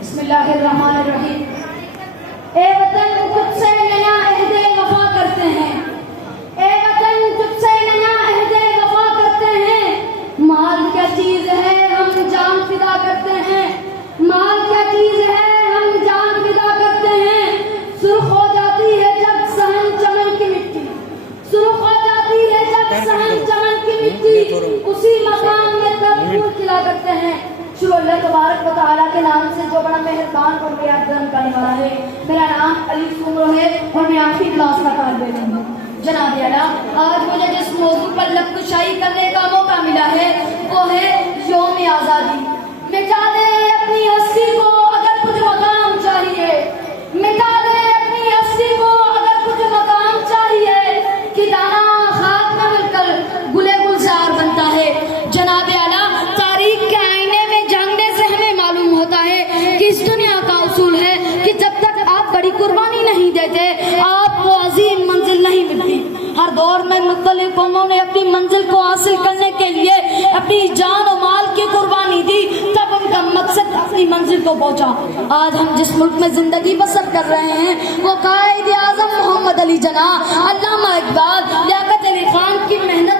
بسم اللہ الرحمن الرحیم۔ اے وطن تجھ سے نیا عہد وفا کرتے ہیں، اے وطن تجھ سے نیا عہد وفا کرتے ہیں، مال کیا چیز ہے ہم جان فدا کرتے ہیں، مال کیا چیز ہے ہم جان فدا کرتے ہیں، سرخ ہو جاتی ہے جب صحن چمن کی مٹی، سرخ ہو جاتی ہے جب صحن چمن کی مٹی، اسی مقام میں تب پھول کھلا کرتے ہیں۔ شروع اللہ تبارک و تعالیٰ کے نام سے جو بڑا مہربان اور بیاد کرم کرنے والا ہے۔ میرا نام علی سمرو ہے اور میں آخری کلاس کا طالب علم ہوں۔ جناب اعلیٰ، آج مجھے جس موضوع پر لب کشائی کرنے کا موقع ملا ہے وہ ہے یوم آزادی۔ مٹا دے اپنی ہستی کو اگر کچھ مقام چاہیے، مٹا دے اپنی ہستی کو اگر کچھ مقام چاہیے، کہ دانا خاک نہ مل کر گلے گلزار بنتا ہے۔ جناب اعلیٰ، تاریخ کے آئینے میں جاننے سے ہمیں معلوم ہوتا ہے کہ اس دنیا کا اصول ہے کہ جب تک آپ بڑی قربانی نہیں دیتے آپ کو عظیم منزل نہیں ملتی۔ ہر دور میں مختلف قوموں نے اپنی منزل کو حاصل کرنے کے لیے اپنی جان و مال کی قربانی دی، تب ان کا مقصد اپنی منزل کو پہنچا۔ آج ہم جس ملک میں زندگی بسر کر رہے ہیں وہ قائد اعظم محمد علی جناح، علامہ اقبال، لیاقت علی خان کی محنت